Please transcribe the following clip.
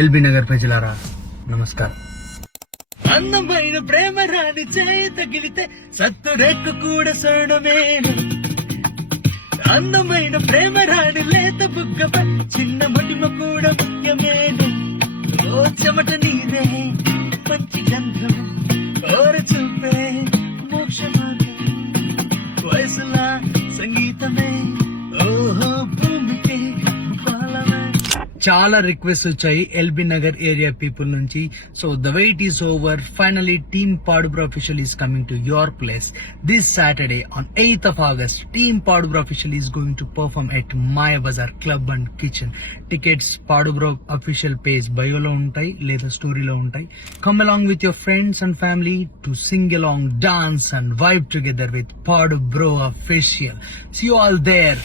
LB Nagar ప్రజలారా నమస్కారం. అందమైన ప్రేమ రాని చేయి తగిలితే సత్తురెక్కు కూడా సొడమేను. అందమైన ప్రేమ రాని లేత బుగ్గపై చిన్న మటిమ కూడా ముఖ్యమేను. ఓ చెమట నీరే మంచి గంధం కోర చూపే మోక్ష మార్గం వయసులా సంగీతమే ఓహో భూమికి పాలమే. చాలా రిక్వెస్ట్ వచ్చాయి ఎల్బీ నగర్ ఏరియా పీపుల్ నుంచి. So the wait is over. Finally team పాడుబ్రో official is coming to your place this Saturday on 8th of August. Team Padubro official is going to perform at Maya Bazaar Club and Kitchen. Tickets Padubro official page bio lo untai లేదా story lo untai. Come along with your friends and family to sing along, dance and vibe together with Padubro official. See you all there.